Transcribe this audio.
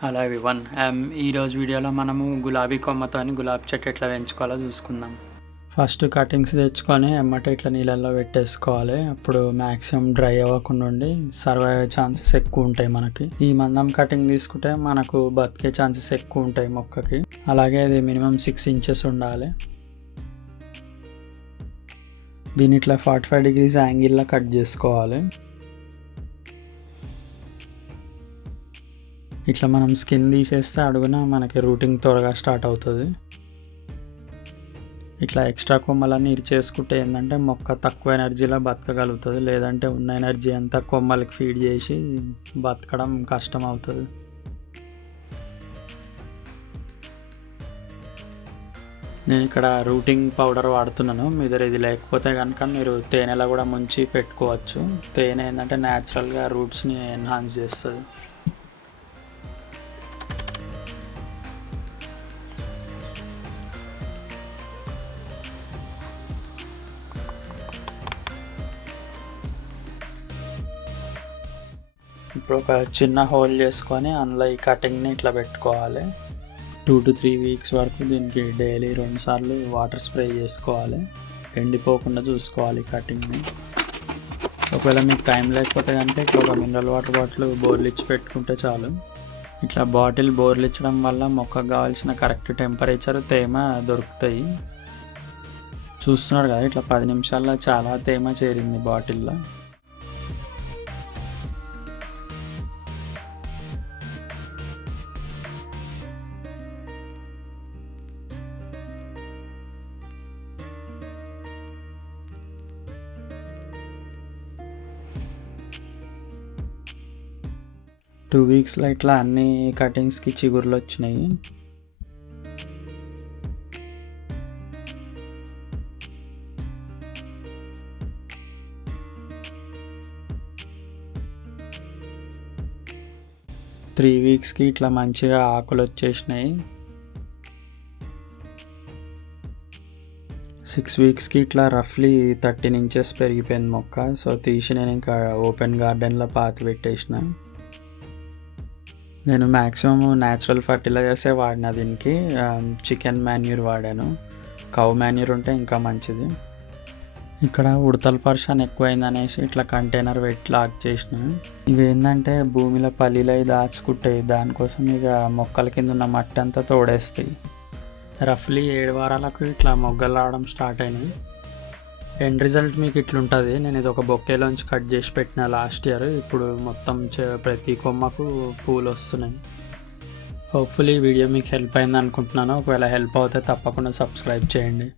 Hello everyone. ఈరోజు వీడియోలో మనము గులాబీ కొమ్మతో గులాబీ చెట్టు ఎట్లా పెంచుకోవాలో చూసుకుందాం. ఫస్ట్ కటింగ్స్ తెచ్చుకొని ఎమ్మటే ఇట్లా నీళ్ళల్లో పెట్టేసుకోవాలి. అప్పుడు మ్యాక్సిమం డ్రై అవ్వకుండా ఉండి సర్వైవ్ అయ్యే ఛాన్సెస్ ఎక్కువ ఉంటాయి మనకి. ఈ మందం కటింగ్ తీసుకుంటే మనకు బతికే ఛాన్సెస్ ఎక్కువ ఉంటాయి మొక్కకి. అలాగే ఇది మినిమం 6 ఇంచెస్ ఉండాలి. దీన్ని ఇట్లా 45 degrees యాంగిల్లో కట్ చేసుకోవాలి. ఇట్లా మనం స్కిన్ తీసేస్తే అడుగున మనకి రూటింగ్ త్వరగా స్టార్ట్ అవుతుంది. ఇట్లా ఎక్స్ట్రా కొమ్మలన్నీ ఇరిచేసుకుంటే ఏంటంటే మొక్క తక్కువ ఎనర్జీలో బతకగలుగుతుంది. లేదంటే ఉన్న ఎనర్జీ అంతా కొమ్మలకి ఫీడ్ చేసి బతకడం కష్టం అవుతుంది. నేను ఇక్కడ రూటింగ్ పౌడర్ వాడుతున్నాను. మీ దగ్గర ఇది లేకపోతే కనుక మీరు తేనెలో కూడా ముంచి పెట్టుకోవచ్చు. తేనె ఏంటంటే న్యాచురల్గా రూట్స్ని ఎన్హాన్స్ చేస్తుంది. ఇప్పుడు ఒక చిన్న హోల్ చేసుకొని అందులో ఈ కటింగ్ని ఇట్లా పెట్టుకోవాలి. 2 to 3 weeks వరకు దీనికి డైలీ 2 సార్లు వాటర్ స్ప్రే చేసుకోవాలి. ఎండిపోకుండా చూసుకోవాలి కటింగ్ని. ఒకవేళ మీకు టైం లేకపోతే కనుక ఇట్లా ఒక మినరల్ వాటర్ బాటిల్ బోర్లు ఇచ్చి పెట్టుకుంటే చాలు. ఇట్లా బాటిల్ బోర్లు ఇచ్చడం వల్ల మొక్కకు కావాల్సిన కరెక్ట్ టెంపరేచర్ తేమ దొరుకుతాయి. చూస్తున్నారు కదా, ఇట్లా 10 నిమిషాల్లో చాలా తేమ చేరింది బాటిల్లో. టూ వీక్స్లో ఇట్లా అన్ని కటింగ్స్కి చిగుర్లు వచ్చినాయి. త్రీ వీక్స్కి ఇట్లా మంచిగా ఆకులు వచ్చేసినాయి. 6 వీక్స్కి ఇట్లా రఫ్లీ 13 inches పెరిగిపోయింది మొక్క. సో తీసి నేను ఇంకా ఓపెన్ గార్డెన్లో పాతి పెట్టేసిన. నేను మ్యాక్సిమం న్యాచురల్ ఫర్టిలైజర్సే వాడిన. దీనికి చికెన్ మాన్యూర్ వాడాను. కౌ మాన్యూర్ ఉంటే ఇంకా మంచిది. ఇక్కడ ఉడతల పర్షన్ ఎక్కువైందనేసి ఇట్లా కంటైనర్ పెట్టి లాక్ చేసిన. ఇవి ఏంటంటే భూమిలో పల్లీలు దాచుకుంటాయి. దానికోసం ఇక మొక్కల కింద ఉన్న మట్టి అంతా తోడేస్తాయి. రఫ్లీ 7 వారాలకు ఇట్లా మొగ్గలు రావడం స్టార్ట్ అయినాయి. ఎండ్ రిజల్ట్ మీకు ఇట్లుంటుంది. నేను ఇది ఒక బొక్కేలోంచి కట్ చేసి పెట్టిన లాస్ట్ ఇయర్. ఇప్పుడు మొత్తం ప్రతి కొమ్మకు పూలు వస్తున్నాయి. హోప్ఫుల్లీ ఈ వీడియో మీకు హెల్ప్ అయింది అనుకుంటున్నాను. ఒకవేళ హెల్ప్ అవుతే తప్పకుండా సబ్స్క్రైబ్ చేయండి.